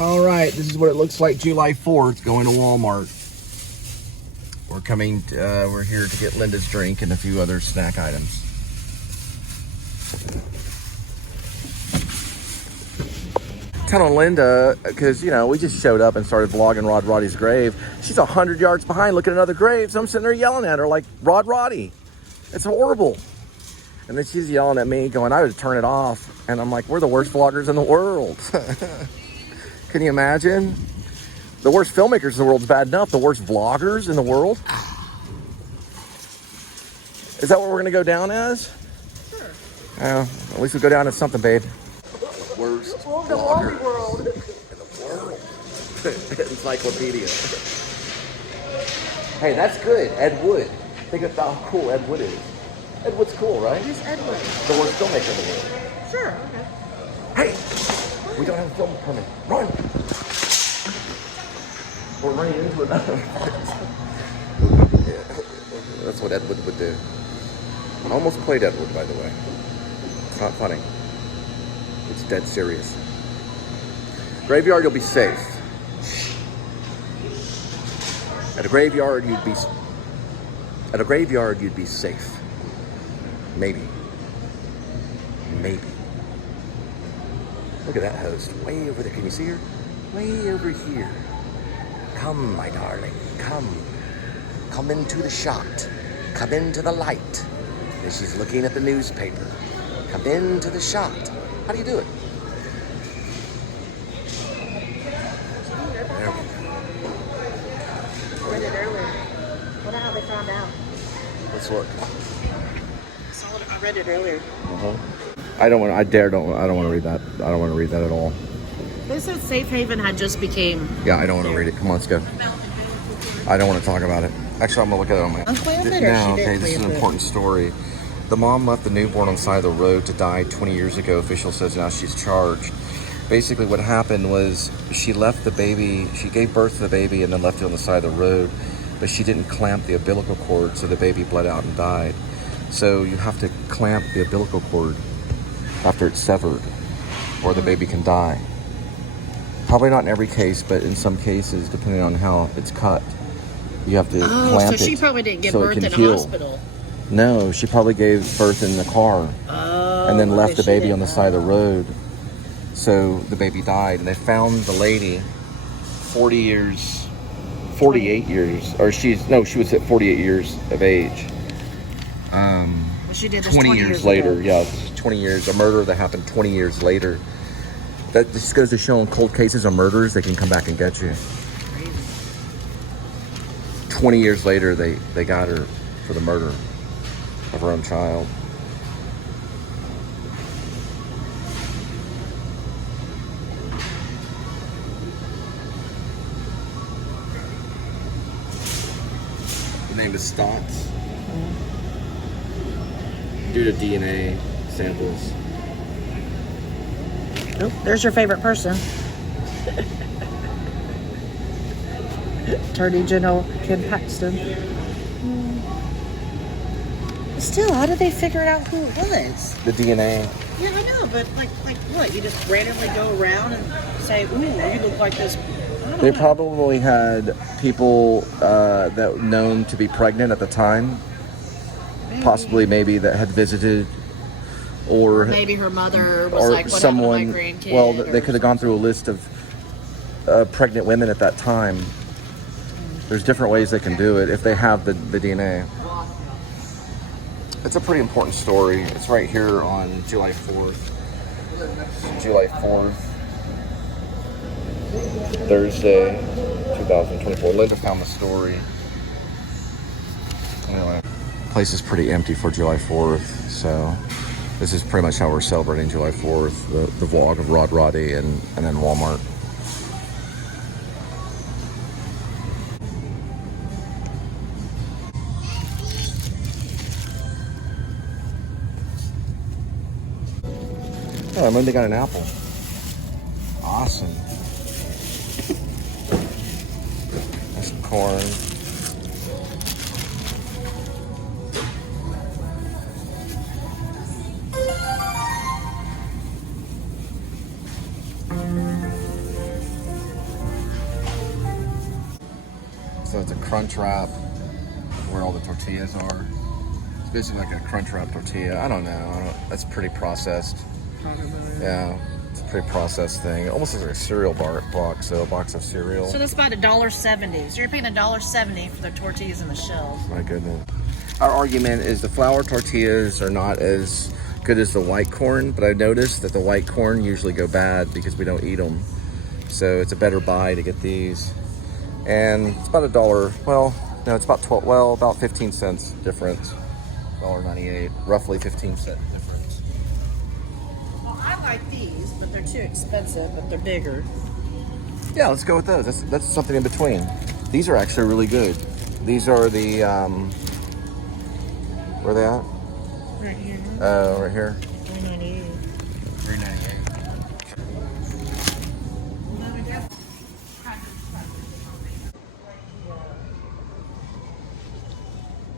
All right, this is what it looks like July 4th going to Walmart. We're here to get Linda's drink and a few other snack items. Telling Linda, because, you know, we just showed up and started vlogging Rod Roddy's grave. She's 100 yards behind looking at another grave, so I'm sitting there yelling at her like, Rod Roddy, it's horrible. And then she's yelling at me going, I would turn it off. And I'm like, we're the worst vloggers in the world. Can you imagine? The worst filmmakers in the world is bad enough. The worst vloggers in the world? Is that what we're gonna go down as? Sure. At least we go down as something, babe. Worst vlogger in the world. Encyclopedia. Hey, that's good. Ed Wood. Think of how cool Ed Wood is. Ed Wood's cool, right? Who's Ed Wood? The worst filmmaker in the world. Sure, okay. Hey! We don't have a film permit. Run! We're running into another. Yeah, that's what Ed Wood would do. I almost played Ed Wood, by the way. It's not funny. It's dead serious. Graveyard, you'll be safe. At a graveyard, you'd be safe. Maybe. Maybe. Look at that host. Way over there. Can you see her? Way over here. Come, my darling. Come. Come into the shot. Come into the light. And she's looking at the newspaper. Come into the shot. How do you do it? There we go. I read it earlier. Wonder how they found out. Let's look. I read it earlier. I don't want to read that. I don't want to read that at all. They said Safe Haven had just became... Yeah, I don't want to read it. Come on, let's go. I don't want to talk about it. Actually, I'm going to look at it on my... Unclaimed it or No, she okay, didn't this is an claim it? important story. The mom left the newborn on the side of the road to die 20 years ago. Official says now she's charged. Basically, what happened was she left the baby, she gave birth to the baby and then left it on the side of the road, but she didn't clamp the umbilical cord, so the baby bled out and died. So you have to clamp the umbilical cord after it's severed, or the baby can die. Probably not in every case, but in some cases, depending on how it's cut, you have to clamp it. So she probably didn't give so birth it in can a heal. hospital. No, she probably gave birth in the car and then left the baby on the side of the road. So the baby died, and they found the lady 48 years, or she was at 48 years of age. She did this 20 years later, ago. yeah, 20 years, a murder that happened 20 years later. That just goes to show in cold cases of murders, they can come back and get you. 20 years later, they got her for the murder of her own child. The name is Stotts. Due to DNA samples. Oh, there's your favorite person. Attorney General Ken Paxton. Still, how did they figure out who it was? The DNA. Yeah, I know, but like what? You just randomly go around and say, "Ooh, you look like this." I don't They know. probably had people that were known to be pregnant at the time. Possibly maybe that had visited, or Maybe her mother was or like, "What someone. happened to my grandkid?" Well, or they could have gone through a list of pregnant women at that time. There's different ways they can do it if they have the DNA. It's a pretty important story. It's right here on July 4th. July 4th, Thursday, 2024. Linda found the story. Anyway, the place is pretty empty for July 4th, so this is pretty much how we're celebrating July 4th, the vlog of Rod Roddy and then Walmart. Oh, I mean, they got an apple. Awesome. There's some corn. So it's a crunch wrap where all the tortillas are. It's basically like a crunch wrap tortilla. I don't know. That's pretty processed. Yeah, it's a pretty processed thing. It almost looks like a cereal box, so a box of cereal. So that's about $1.70. So you're paying $1.70 for the tortillas and the shells. My goodness. Our argument is the flour tortillas are not as good as the white corn, but I noticed that the white corn usually go bad because we don't eat them. So it's a better buy to get these. And it's about $1. Well, no, it's about 12. Well, about 15 cents difference. $1.98, roughly 15-cent difference. Well, I like these, but they're too expensive, but they're bigger. Yeah, let's go with those. That's something in between. These are actually really good. These are the where are they at? Right here. Oh, right here. $3.98. $3.98.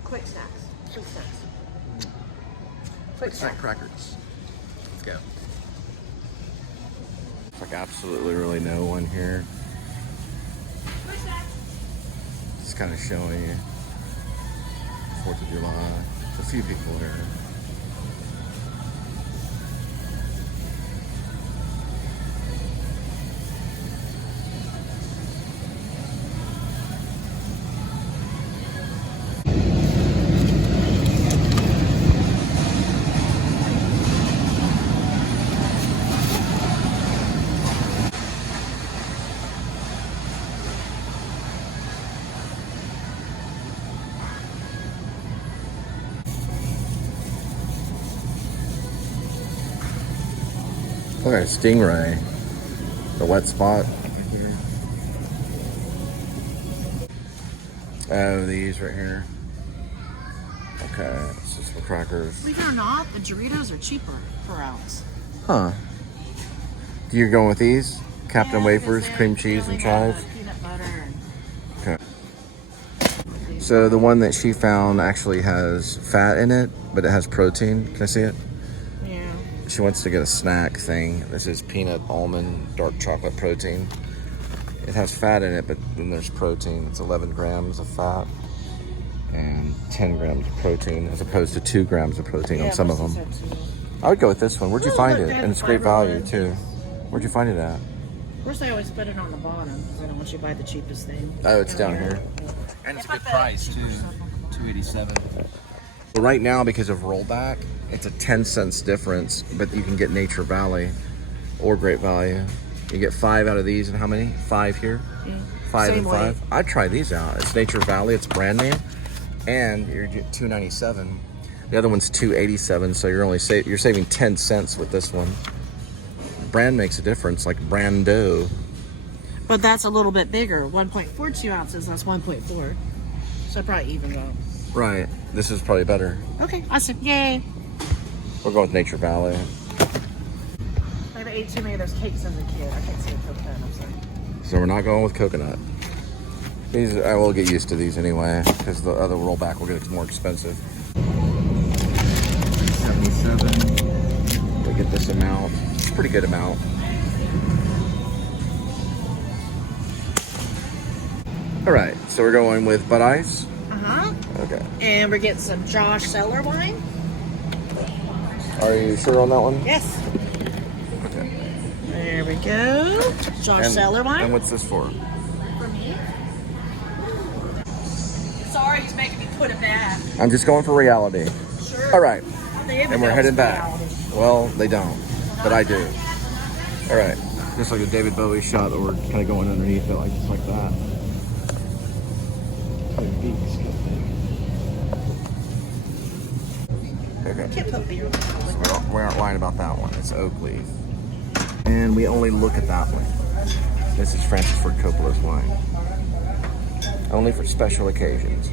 Quick snacks. Quick snacks. Quick snack crackers. Let's go. It's like absolutely really no one here. Just kind of showing you 4th of July. There's a few people here. Look at Stingray, the wet spot. Oh, these right here. Okay, it's just some crackers. Believe it or not, the Doritos are cheaper per ounce. Huh. You're going with these? Captain Yeah, Wafers, because cream they're cheese, and really got chives? Peanut butter. Okay. So the one that she found actually has fat in it, but it has protein. Can I see it? Yeah. She wants to get a snack thing. This is peanut, almond, dark chocolate protein. It has fat in it, but then there's protein. It's 11 grams of fat and 10 grams of protein, as opposed to 2 grams of protein on some of them. I would go with this one. Where'd you find it? And it's great value too. Where'd you find it at? Of course, I always put it on the bottom because I don't want you to buy the cheapest thing. Oh, it's down here. And it's a good price too. $2.87. Well, right now, because of rollback, it's a 10 cents difference, but you can get Nature Valley or Great Value. You get 5 out of these, and how many? 5 here? Yeah. 5 Same and 5. I'd try these out. It's Nature Valley, it's brand name, and you're $2.97. The other one's $2.87, so you're saving 10 cents with this one. Brand makes a difference, like Brando. But that's a little bit bigger. 1.42 ounces, that's 1.4. So it probably evens out. Right. This is probably better. Okay, awesome. Yay. We're going with Nature Valley. I ate too many of those cakes as a kid. I can't say coconut, I'm sorry. So we're not going with coconut. These, I will get used to these anyway, because the other rollback will get more expensive. 77. We get this amount. It's a pretty good amount. All right, so we're going with Bud Ice. Uh-huh. Okay. And we're getting some Josh Cellar wine. Are you sure on that one? Yes. Okay. There we go. Josh Cellar wine. And what's this for? For me. Sorry, he's making me put it back. I'm just going for reality. Sure. All right. And we're heading back. Well, they don't, but I do. All right. Just like a David Bowie shot that we're kind of going underneath it, like just like that. Okay. Can't put beer in the We aren't lying about that one. It's oak leaf. And we only look at that one. This is Francis Ford Coppola's wine. Only for special occasions.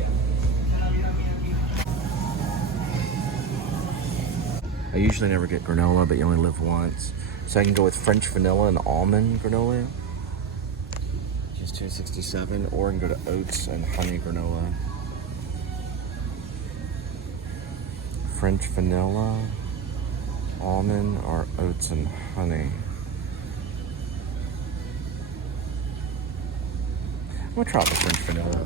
I usually never get granola, but you only live once. So I can go with French vanilla and almond granola. Just $2.67. Or I can go to oats and honey granola. French vanilla, almond, or oats and honey. I'm gonna try the French vanilla.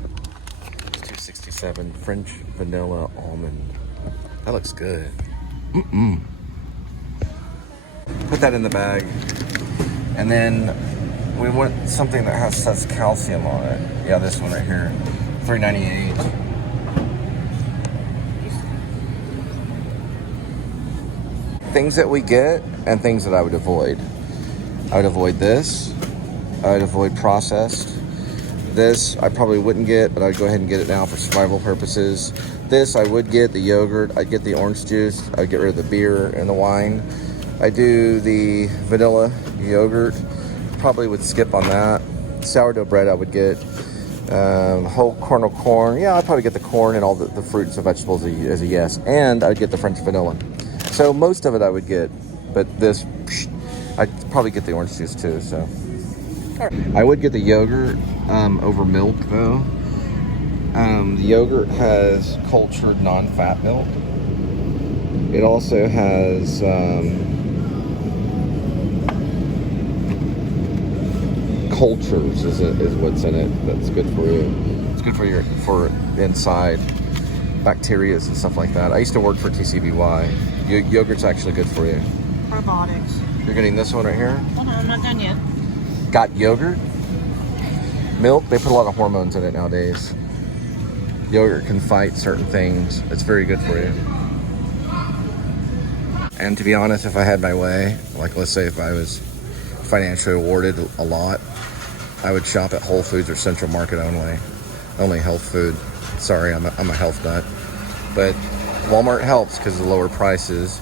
$1.67 French vanilla almond. That looks good. Put that in the bag. And then we want something that says calcium on it. Yeah, this one right here. $3.98. Things that we get and things that I would avoid. I would avoid this. I would avoid processed. This I probably wouldn't get, but I'd go ahead and get it now for survival purposes. This I would get, the yogurt. I'd get the orange juice. I'd get rid of the beer and the wine. I do the vanilla yogurt. Probably would skip on that. Sourdough bread I would get. Whole kernel corn. Yeah, I'd probably get the corn and all the fruits and vegetables as a yes. And I'd get the French vanilla. So most of it I would get, but this, I'd probably get the orange juice too, so. I would get the yogurt over milk though. The yogurt has cultured non-fat milk. It also has cultures is what's in it. That's good for you. It's good for inside bacteria and stuff like that. I used to work for TCBY. Yogurt's actually good for you. Probiotics. You're getting this one right here? Hold on, I'm not done yet. Got yogurt. Milk, they put a lot of hormones in it nowadays. Yogurt can fight certain things. It's very good for you. And to be honest, if I had my way, like let's say if I was financially awarded a lot, I would shop at Whole Foods or Central Market only. Only health food. Sorry, I'm a health nut. But Walmart helps because of the lower prices.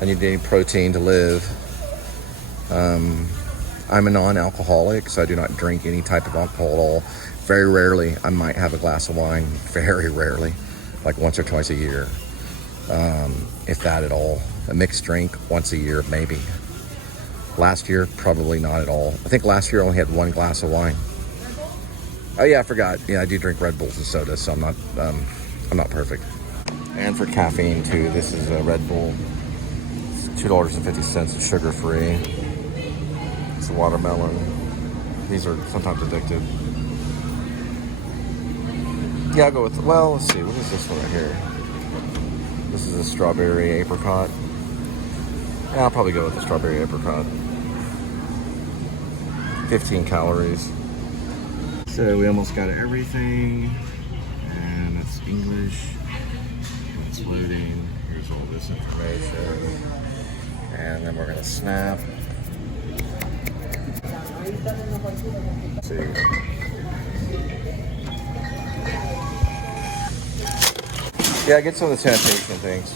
I need any protein to live. I'm a non-alcoholic, so I do not drink any type of alcohol at all. Very rarely, I might have a glass of wine. Very rarely, like once or twice a year, if that at all. A mixed drink once a year, maybe. Last year, probably not at all. I think last year I only had one glass of wine. Oh yeah, I forgot. Yeah, I do drink Red Bulls and sodas, so I'm not perfect. And for caffeine too, this is a Red Bull. It's $2.50. It's sugar-free. It's a watermelon. These are sometimes addictive. Yeah, I'll go with, well, let's see. What is this one right here? This is a strawberry apricot. Yeah, I'll probably go with the strawberry apricot. 15 calories. So we almost got everything. And it's English. It's loading. Here's all this information. And then we're gonna snap. Let's see. Yeah, get some of the sanitation things.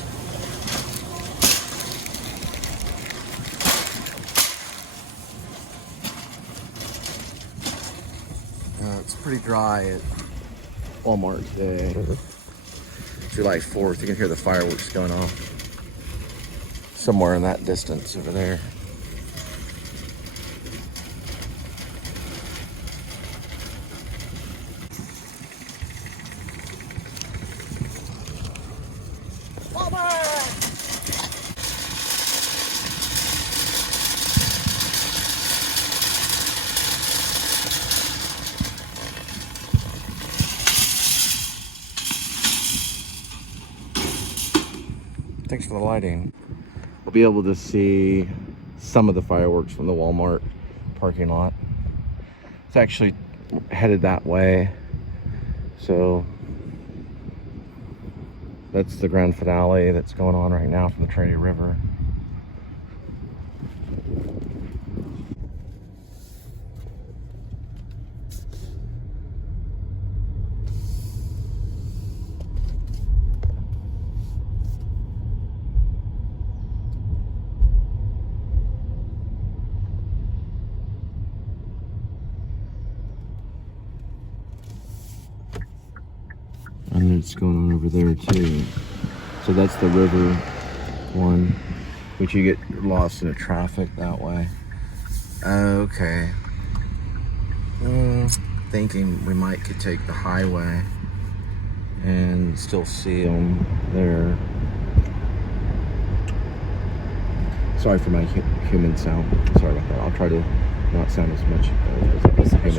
It's pretty dry at Walmart today. July 4th. You can hear the fireworks going off somewhere in that distance over there. Thanks for the lighting. We'll be able to see some of the fireworks from the Walmart parking lot. It's actually headed that way. So that's the grand finale that's going on right now from the Trinity River. And it's going on over there too. So that's the river one, which you get lost in the traffic that way. Okay. Thinking we might could take the highway and still see them there. Sorry for my human sound. Sorry about that. I'll try to not sound as much as I